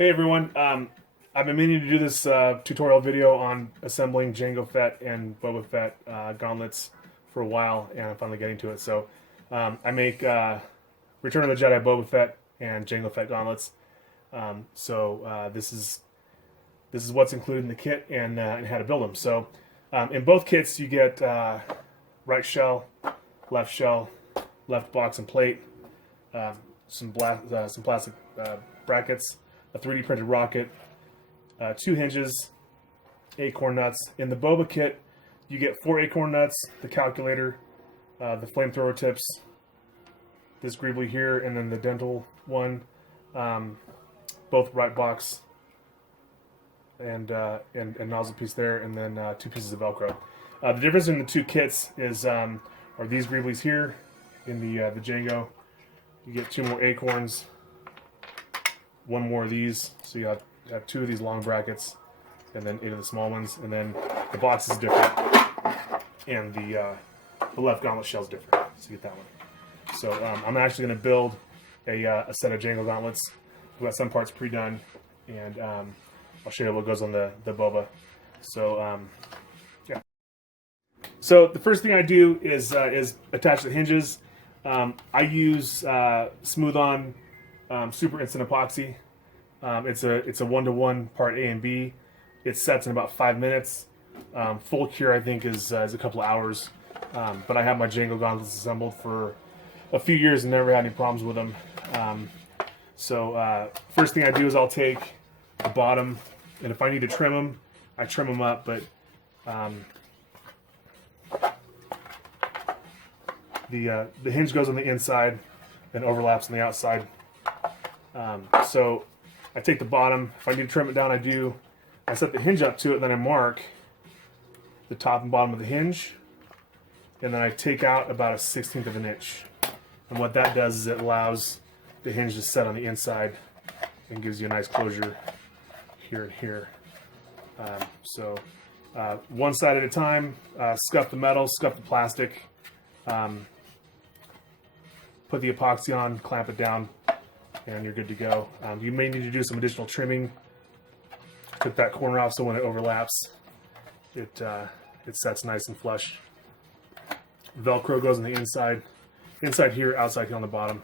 Hey everyone, I've been meaning to do this tutorial video on assembling Jango Fett and Boba Fett gauntlets for a while, and I'm finally getting to it. So I make Return of the Jedi Boba Fett and Jango Fett gauntlets. This is what's included in the kit and how to build them. So in both kits you get right shell, left box and plate, some plastic brackets, a 3D printed rocket, 2 hinges, acorn nuts. In the Boba kit, you get 4 acorn nuts, the calculator, the flamethrower tips, this greebly here, and then the dental one, both right box and nozzle piece there, and then 2 pieces of Velcro. The difference in the 2 kits is are these greeblies here in the Django. You get 2 more acorns, 1 more of these, so you have 2 of these long brackets, and then 8 of the small ones, and then the box is different, and the left gauntlet shell is different, so you get that one. So I'm actually going to build a set of Django gauntlets. We've got some parts pre-done, and I'll show you what goes on the Boba. So yeah. So the first thing I do is attach the hinges. I use Smooth On Super Instant Epoxy. It's a 1-to-1 part A and B. It sets in about 5 minutes. Full cure I think is a couple of hours. But I have my Django gauntlets assembled for a few years and never had any problems with them. First thing I do is I'll take the bottom, and if I need to trim them, I trim them up. But the hinge goes on the inside and overlaps on the outside. So I take the bottom. If I need to trim it down, I do. I set the hinge up to it, then I mark the top and bottom of the hinge, and then I take out about 1/16 of an inch. And what that does is it allows the hinge to set on the inside and gives you a nice closure here and here. One side at a time. Scuff the metal, scuff the plastic. Put the epoxy on, clamp it down, and you're good to go. You may need to do some additional trimming. Cut that corner off so when it overlaps, it sets nice and flush. Velcro goes on the inside here, outside here on the bottom,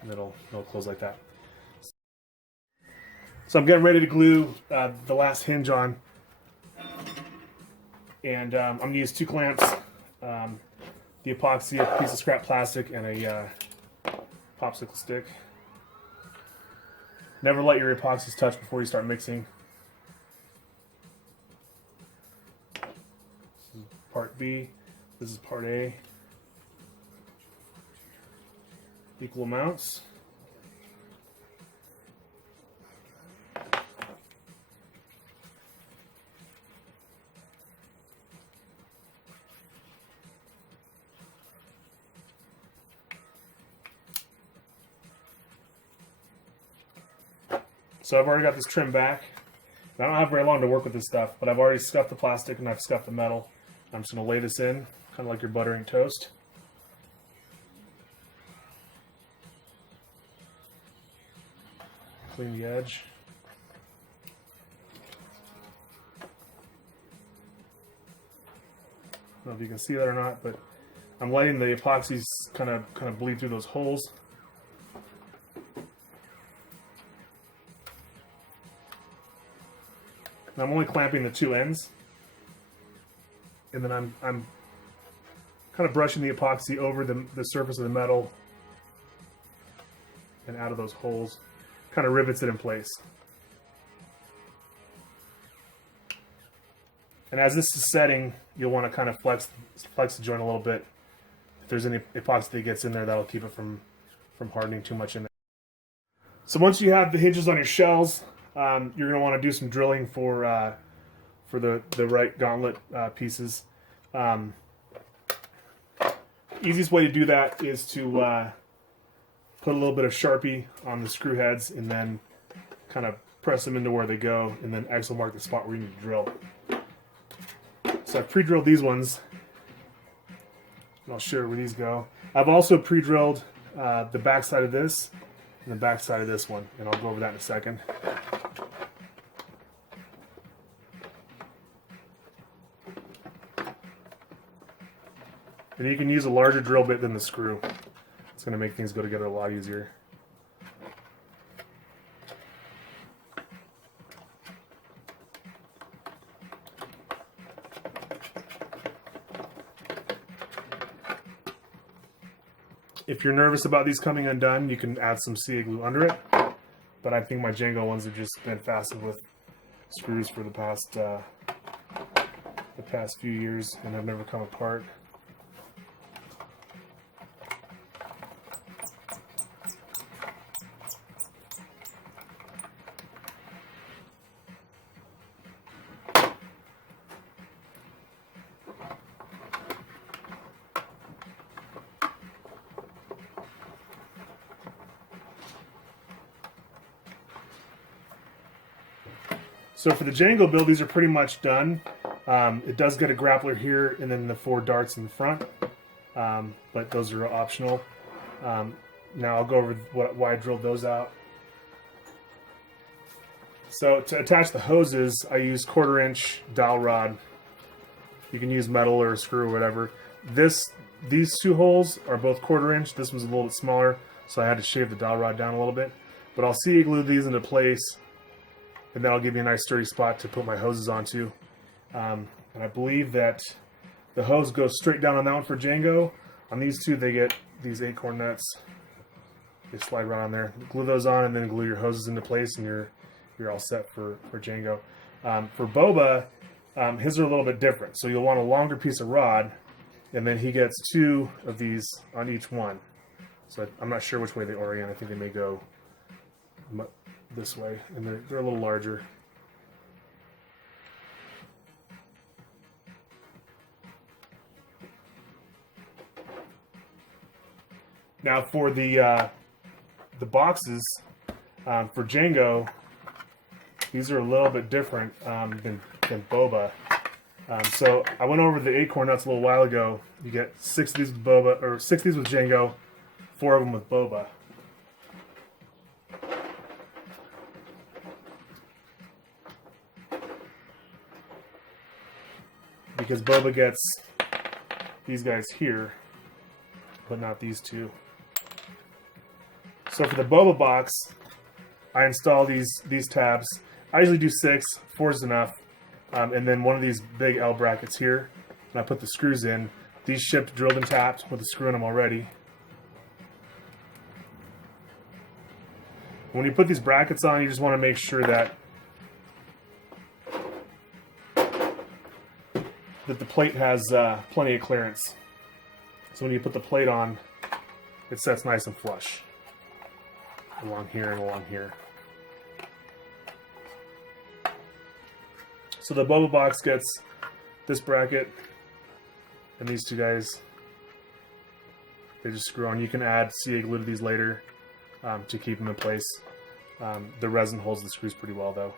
and it'll close like that. So I'm getting ready to glue the last hinge on, and I'm going to use 2 clamps, the epoxy, a piece of scrap plastic, and a popsicle stick. Never let your epoxies touch before you start mixing. This is part B. This is part A. Equal amounts. So I've already got this trim back. I don't have very long to work with this stuff, but I've already scuffed the plastic and I've scuffed the metal. I'm just going to lay this in, kind of like you're buttering toast. Clean the edge. I don't know if you can see that or not, but I'm letting the epoxies kind of bleed through those holes. And I'm only clamping the 2 ends, and then I'm kind of brushing the epoxy over the surface of the metal and out of those holes, kind of rivets it in place. And as this is setting, you'll want to kind of flex the joint a little bit. If there's any epoxy that gets in there, that'll keep it from hardening too much in there. So once you have the hinges on your shells, you're going to want to do some drilling for the right gauntlet pieces. Easiest way to do that is to put a little bit of Sharpie on the screw heads and then kind of press them into where they go, and then X will mark the spot where you need to drill. So I've pre-drilled these ones, and I'll show you where these go. I've also pre-drilled the back side of this and the back side of this one, and I'll go over that in a second. And you can use a larger drill bit than the screw. It's going to make things go together a lot easier. If you're nervous about these coming undone, you can add some CA glue under it. But I think my Django ones have just been fastened with screws for the past few years and have never come apart. So for the Django build, these are pretty much done. It does get a grappler here and then the 4 darts in the front, but those are optional. Now I'll go over why I drilled those out. So to attach the hoses, I use 1/4 inch dowel rod. You can use metal or a screw or whatever. These 2 holes are both 1/4 inch. This one's a little bit smaller, so I had to shave the dowel rod down a little bit. But I'll CA glue these into place, and that'll give me a nice sturdy spot to put my hoses onto. And I believe that the hose goes straight down on that one for Django. On these 2, they get these acorn nuts. They slide right on there. Glue those on, and then glue your hoses into place, and you're all set for Django. For Boba, his are a little bit different. So you'll want a longer piece of rod, and then he gets 2 of these on each one. So I'm not sure which way they orient. I think they may go this way, and they're a little larger. Now for the boxes for Django, these are a little bit different than Boba. So I went over the acorn nuts a little while ago. You get 6 of these with Boba, or 6 of these with Django, 4 of them with Boba. Because Boba gets these guys here, but not these 2. So for the Boba box, I install these tabs. I usually do 6, 4 is enough, and then one of these big L brackets here, and I put the screws in. These shipped drilled and tapped with a screw in them already. When you put these brackets on, you just want to make sure that the plate has plenty of clearance. So when you put the plate on, it sets nice and flush along here and along here. So the Boba box gets this bracket and these 2 guys. They just screw on. You can add CA glue to these later to keep them in place. The resin holds the screws pretty well though.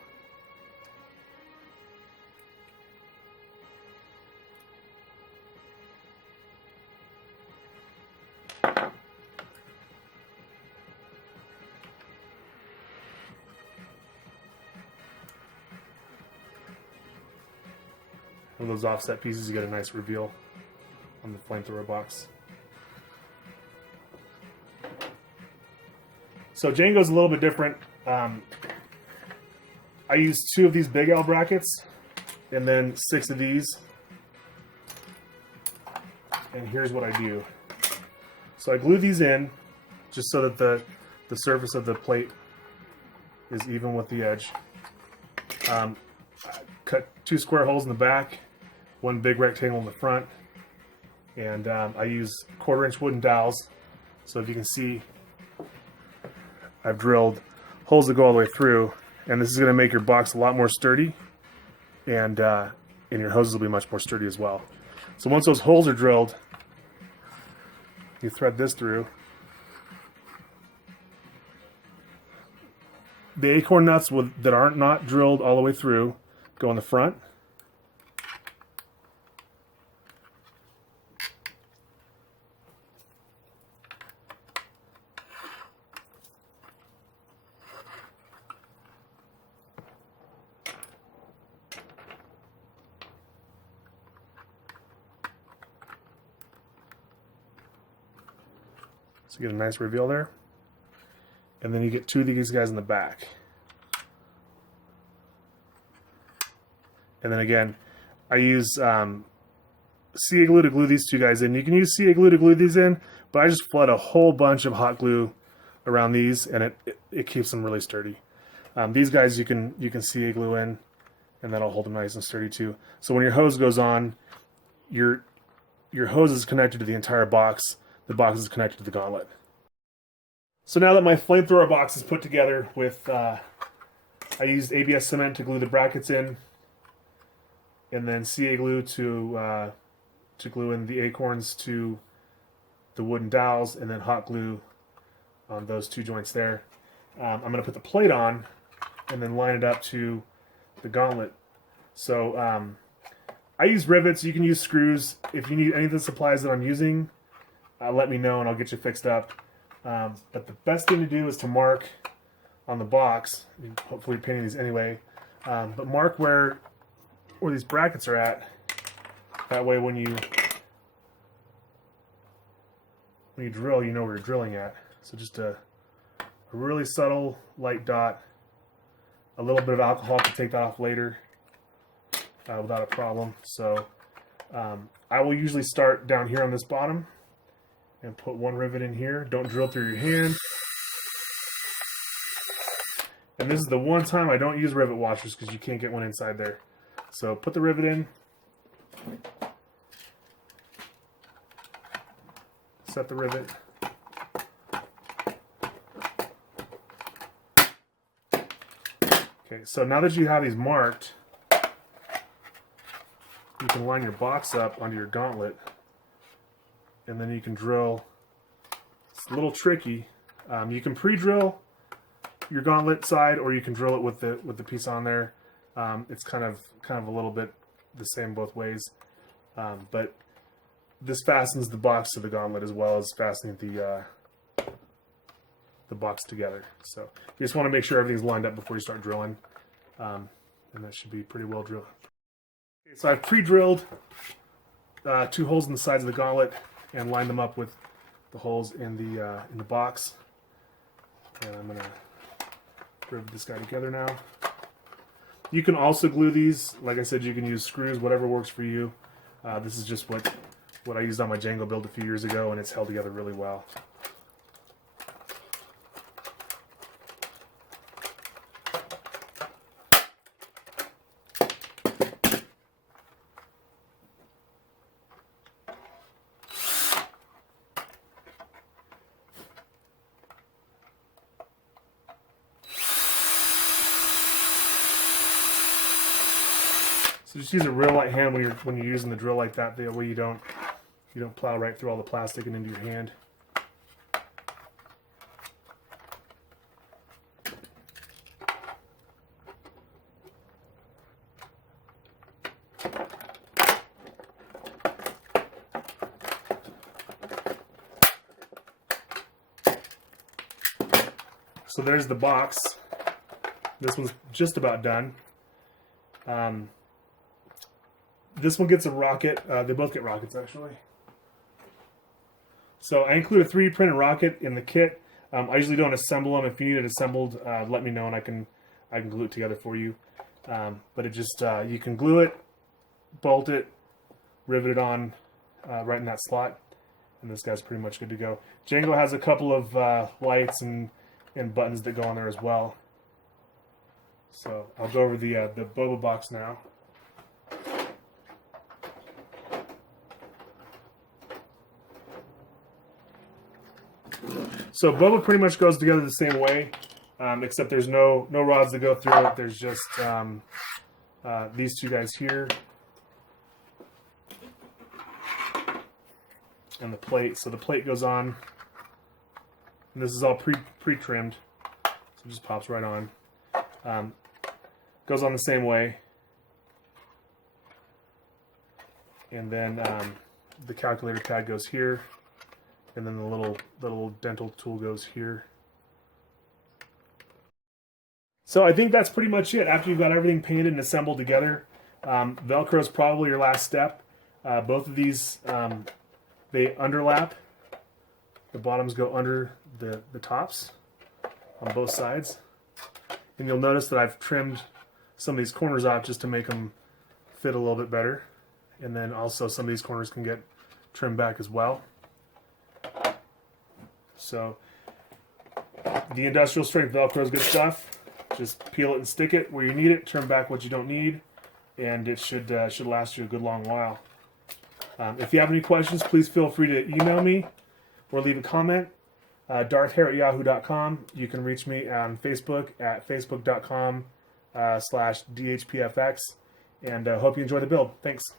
With those offset pieces, you get a nice reveal on the flamethrower box. So Django's a little bit different. I use 2 of these big L brackets and then 6 of these. And here's what I do. So I glue these in just so that the surface of the plate is even with the edge. Cut 2 square holes in the back, 1 big rectangle in the front, and I use 1/4 inch wooden dowels. So if you can see, I've drilled holes that go all the way through, and this is going to make your box a lot more sturdy, and your hoses will be much more sturdy as well. So once those holes are drilled, you thread this through. The acorn nuts that aren't not drilled all the way through go in the front. So you get a nice reveal there. And then you get two of these guys in the back. And then again, I use CA glue to glue these two guys in. You can use CA glue to glue these in, but I just flood a whole bunch of hot glue around these, and it keeps them really sturdy. These guys you can CA glue in, and that'll hold them nice and sturdy too. So when your hose goes on, your hose is connected to the entire box. The box is connected to the gauntlet. So now that my flamethrower box is put together with, I used ABS cement to glue the brackets in, and then CA glue to glue in the acorns to the wooden dowels, and then hot glue on those two joints there. I'm going to put the plate on and then line it up to the gauntlet. So I use rivets. You can use screws. If you need any of the supplies that I'm using, let me know and I'll get you fixed up. But the best thing to do is to mark on the box. Hopefully you're painting these anyway. But mark where these brackets are at. That way when you drill, you know where you're drilling at. So just a really subtle light dot. A little bit of alcohol to take that off later without a problem. So I will usually start down here on this bottom and put one rivet in here. Don't drill through your hand. And this is the one time I don't use rivet washers because you can't get one inside there. So put the rivet in. Set the rivet. Okay, so now that you have these marked, you can line your box up onto your gauntlet, and then you can drill. It's a little tricky. You can pre-drill your gauntlet side, or you can drill it with the piece on there. It's kind of a little bit the same both ways, but this fastens the box to the gauntlet as well as fastening the box together. So you just want to make sure everything's lined up before you start drilling, and that should be pretty well drilled. Okay, so I've pre-drilled 2 holes in the sides of the gauntlet and lined them up with the holes in the box. And I'm gonna rivet this guy together now. You can also glue these. Like I said, you can use screws, whatever works for you. This is just what I used on my Django build a few years ago, and it's held together really well. So just use a real light hand when you're using the drill like that. That way you don't plow right through all the plastic and into your hand. So there's the box. This one's just about done. This one gets a rocket. They both get rockets, actually. So I include a 3D printed rocket in the kit. I usually don't assemble them. If you need it assembled, let me know and I can glue it together for you. But it just you can glue it, bolt it, rivet it on right in that slot, and this guy's pretty much good to go. Django has a couple of lights and buttons that go on there as well. So I'll go over the Boba box now. So Boba pretty much goes together the same way, except there's no rods that go through it. There's just these two guys here and the plate. So the plate goes on, and this is all pre-trimmed, so it just pops right on. Goes on the same way, and then the calculator pad goes here. And then the little dental tool goes here. So I think that's pretty much it. After you've got everything painted and assembled together, Velcro is probably your last step. Both of these, they underlap. The bottoms go under the tops on both sides. And you'll notice that I've trimmed some of these corners off just to make them fit a little bit better. And then also some of these corners can get trimmed back as well. So the industrial strength Velcro is good stuff. Just peel it and stick it where you need it, trim back what you don't need, and it should last you a good long while. If you have any questions, please feel free to email me or leave a comment. darthhair@yahoo.com. You can reach me on Facebook at facebook.com/DHPFX. And hope you enjoy the build. Thanks.